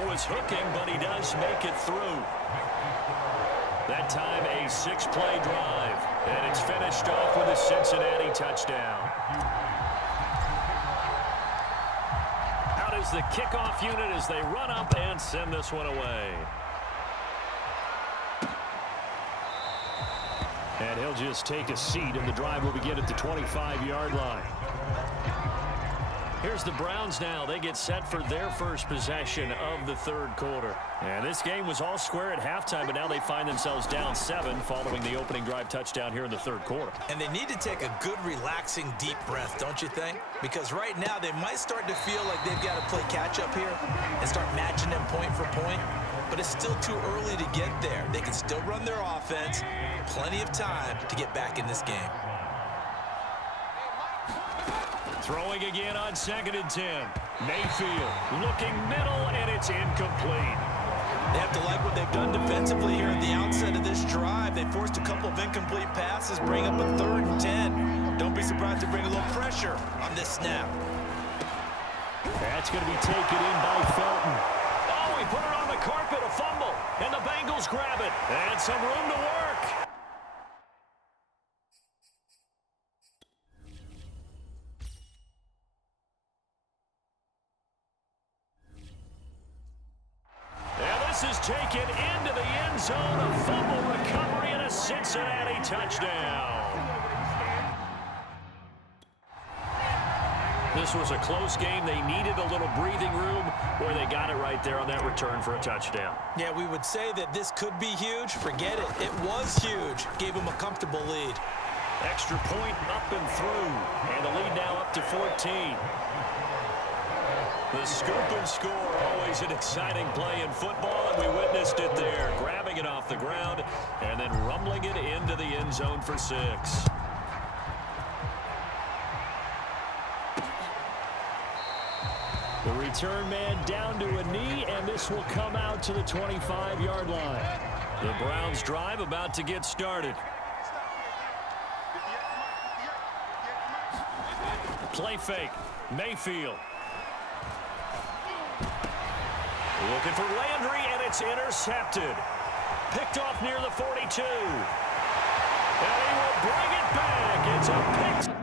It was hooking, but he does make it through. That time a 6-play drive, and it's finished off with a Cincinnati touchdown. Out is the kickoff unit as they run up and send this one away. And he'll just take a seat, and the drive will begin at the 25-yard line. Here's the Browns now. They get set for their first possession of the third quarter. And this game was all square at halftime, but now they find themselves down 7 following the opening drive touchdown here in the third quarter. And they need to take a good, relaxing, deep breath, don't you think? Because right now they might start to feel like they've got to play catch-up here and start matching them point for point. But it's still too early to get there. They can still run their offense. Plenty of time to get back in this game. Throwing again on 2nd and 10. Mayfield looking middle, and it's incomplete. They have to like what they've done defensively here at the outset of this drive. They forced a couple of incomplete passes, bring up a 3rd and 10. Don't be surprised to bring a little pressure on this snap. That's going to be taken in by Felton. Oh, he put it on the carpet, a fumble, and the Bengals grab it. And some room to work. This is taken into the end zone, a fumble recovery, and a Cincinnati touchdown. This was a close game. They needed a little breathing room, where they got it right there on that return for a touchdown. Yeah, we would say that this could be huge. Forget it. It was huge. Gave them a comfortable lead. Extra point up and through, and the lead now up to 14. The scoop and score, always an exciting play in football, and we witnessed it there, grabbing it off the ground and then rumbling it into the end zone for 6. The return man down to a knee, and this will come out to the 25-yard line. The Browns drive about to get started. Play fake, Mayfield. Looking for Landry, and it's intercepted. Picked off near the 42. And he will bring it back. It's a pick.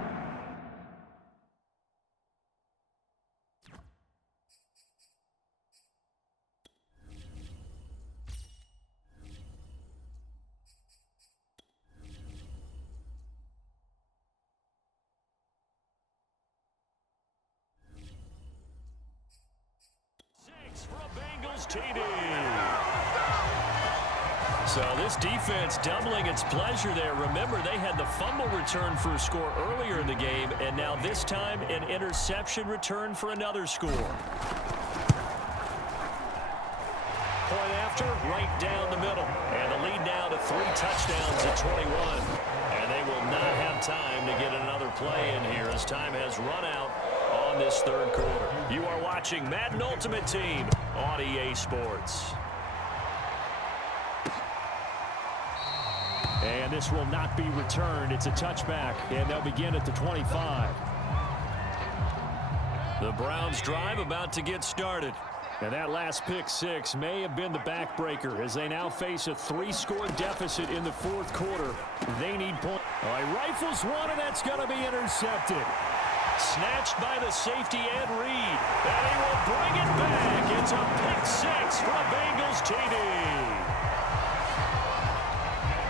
TD. So this defense doubling its pleasure there. Remember, they had the fumble return for a score earlier in the game, and now this time an interception return for another score. Point after, right down the middle. And the lead now to 3 touchdowns at 21. And they will not have time to get another play in here as time has run out on this third quarter. You are watching Madden Ultimate Team on EA Sports. And this will not be returned. It's a touchback, and they'll begin at the 25. The Browns drive about to get started. And that last pick 6 may have been the backbreaker as they now face a 3-score deficit in the fourth quarter. They need points. All right, rifles one, and that's going to be intercepted. Snatched by the safety, Ed Reed. And he will bring it back. It's a pick 6 for a Bengals TD.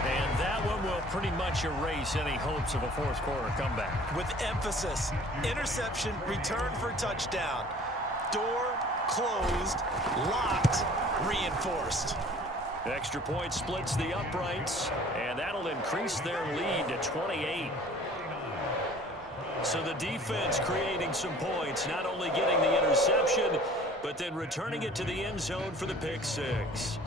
And that one will pretty much erase any hopes of a fourth quarter comeback. With emphasis, interception, return for touchdown. Door closed, locked, reinforced. Extra point splits the uprights, and that'll increase their lead to 28. So the defense creating some points, not only getting the interception, but then returning it to the end zone for the pick 6.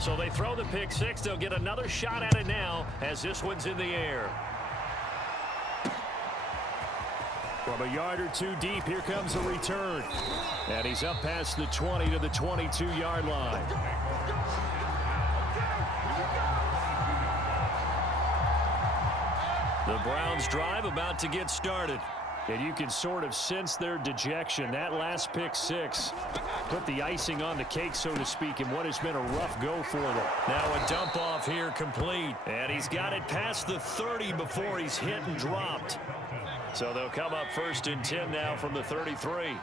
So they throw the pick 6. They'll get another shot at it now as this one's in the air. From a yard or two deep, here comes the return. And he's up past the 20 to the 22-yard line. The Browns drive about to get started. And you can sort of sense their dejection. That last pick six put the icing on the cake, so to speak, in what has been a rough go for them. Now a dump off here complete. And he's got it past the 30 before he's hit and dropped. So they'll come up 1st and 10 now from the 33.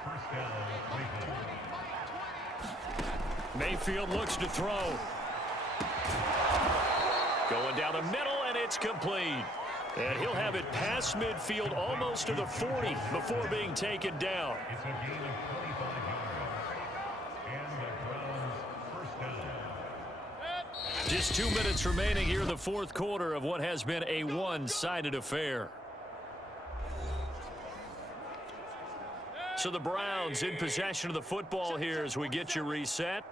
Mayfield looks to throw. Going down the middle, and it's complete. And he'll have it past midfield almost to the 40 before being taken down. Just 2 minutes remaining here in the fourth quarter of what has been a one-sided affair. So the Browns in possession of the football here as we get you reset.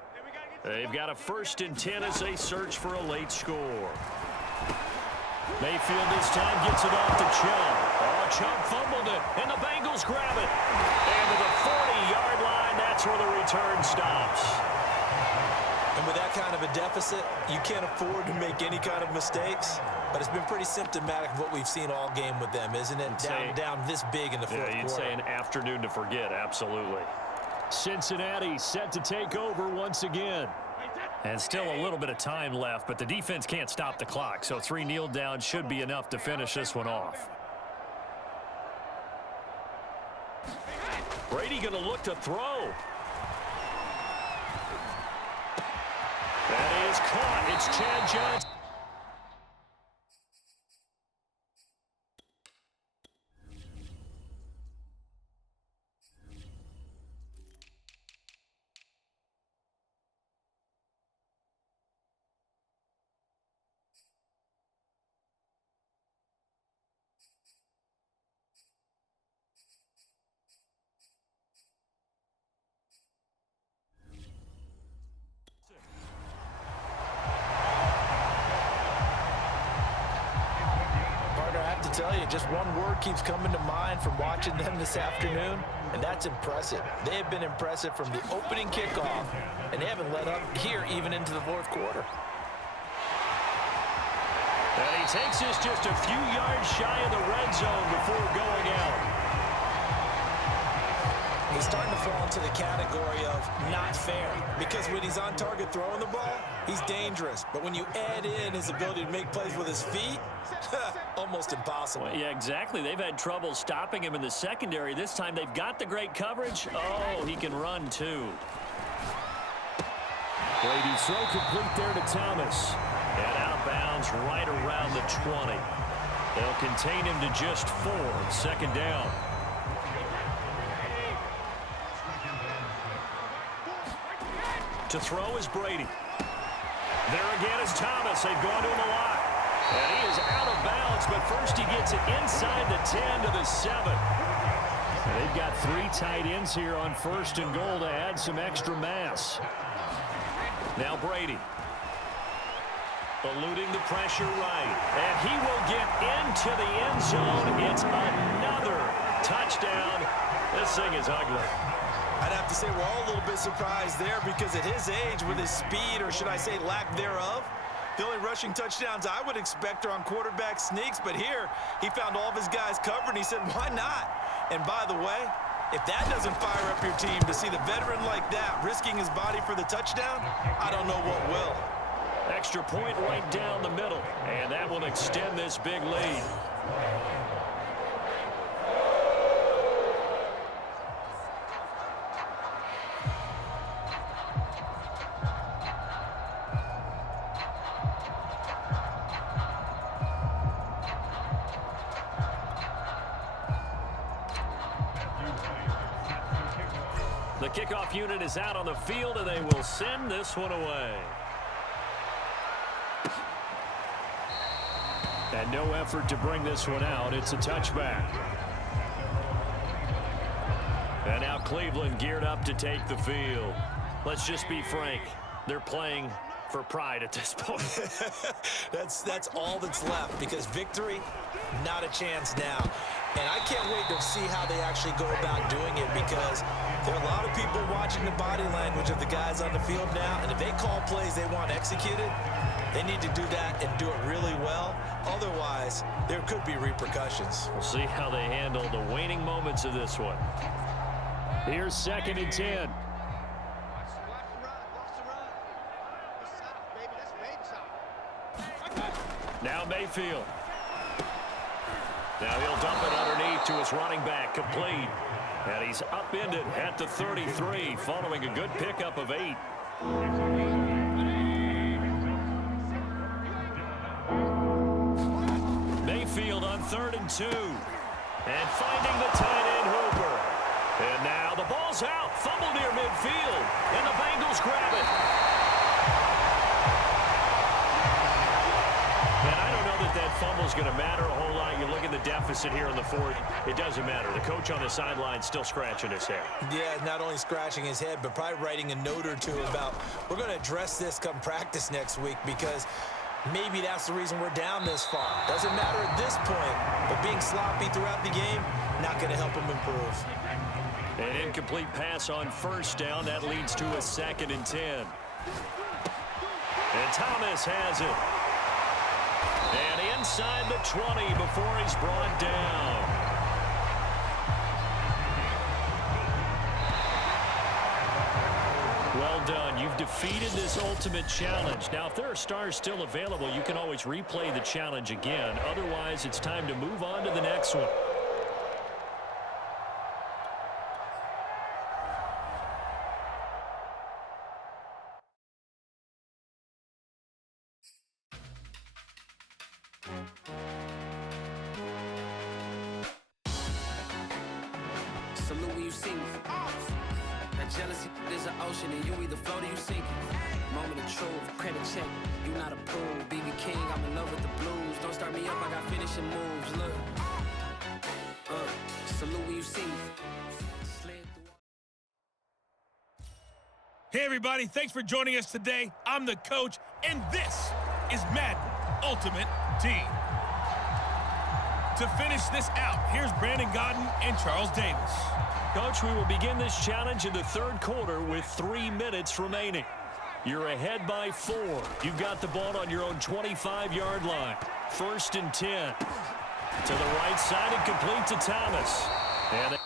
They've got a 1st and 10 as they search for a late score. Mayfield this time gets it off to Chubb. Oh, Chubb fumbled it, and the Bengals grab it. And to the 40-yard line, that's where the return stops. And with that kind of a deficit, you can't afford to make any kind of mistakes. But it's been pretty symptomatic of what we've seen all game with them, isn't it? Down this big in the fourth quarter. You'd say an afternoon to forget, absolutely. Cincinnati set to take over once again. And still a little bit of time left, but the defense can't stop the clock, so 3 kneel down should be enough to finish this one off. Brady going to look to throw. That is caught. It's Chad Johnson. Tell you, just one word keeps coming to mind from watching them this afternoon, and that's impressive. They have been impressive from the opening kickoff, and they haven't let up here even into the fourth quarter. And he takes this just a few yards shy of the red zone before going out. He's starting to fall into the category of not fair, because when he's on target throwing the ball, he's dangerous. But when you add in his ability to make plays with his feet, almost impossible. Well, yeah, exactly. They've had trouble stopping him in the secondary. This time they've got the great coverage. Oh, he can run too. Brady's throw complete there to Thomas. And out of bounds right around the 20. They'll contain him to just 4. 2nd down. To throw is Brady. There again is Thomas. They've gone to him a lot. And he is out of bounds, but first he gets it inside the 10 to the 7. And they've got 3 tight ends here on 1st and goal to add some extra mass. Now Brady. Eluding the pressure right. And he will get into the end zone. It's another touchdown. This thing is ugly. I'd have to say we're all a little bit surprised there, because at his age, with his speed, or should I say lack thereof, the only rushing touchdowns I would expect are on quarterback sneaks. But here, he found all of his guys covered, and he said, why not? And by the way, if that doesn't fire up your team to see the veteran like that risking his body for the touchdown, I don't know what will. Extra point right down the middle, and that will extend this big lead. The kickoff unit is out on the field, and they will send this one away. And no effort to bring this one out. It's a touchback. And now Cleveland geared up to take the field. Let's just be frank. They're playing for pride at this point. That's all that's left, because victory, not a chance now. And I can't wait to see how they actually go about doing it, because there are a lot of people watching the body language of the guys on the field now, and if they call plays they want executed, They need to do that and do it really well. Otherwise, there could be repercussions. We'll see how they handle the waning moments of this one. Here's 2nd and 10. Now Mayfield. Now he'll dump it underneath to his running back, complete. And he's upended at the 33, following a good pickup of 8. Mayfield on 3rd and 2. And finding the tight end Hooper. And now the ball's out. Fumble near midfield. And the Bengals grab it. And I don't know that fumble's going to matter a whole lot. You look at the deficit here in the 4th. It doesn't matter. The coach on the sideline still scratching his head. Yeah, not only scratching his head, but probably writing a note or two about, we're going to address this come practice next week, because maybe that's the reason we're down this far. Doesn't matter at this point, but being sloppy throughout the game, not going to help him improve. An incomplete pass on 1st down. That leads to a 2nd and 10. And Thomas has it. And inside the 20 before he's brought down. Well done. You've defeated this ultimate challenge. Now, if there are stars still available, you can always replay the challenge again. Otherwise, it's time to move on to the next one. Salute when you see me. That jealousy is an ocean, and you either float or you sink it. Moment of truth, credit check. You not approved. BB King, I'm in love with the blues. Don't start me up, I got finishing moves. Look. Salute when you see me. Hey everybody, thanks for joining us today. I'm the coach, and this is Madden Ultimate Team. To finish this out, here's Brandon Godden and Charles Davis. Coach, we will begin this challenge in the 3rd quarter with 3 minutes remaining. You're ahead by 4. You've got the ball on your own 25-yard line. 1st and 10. To the right side and complete to Thomas. And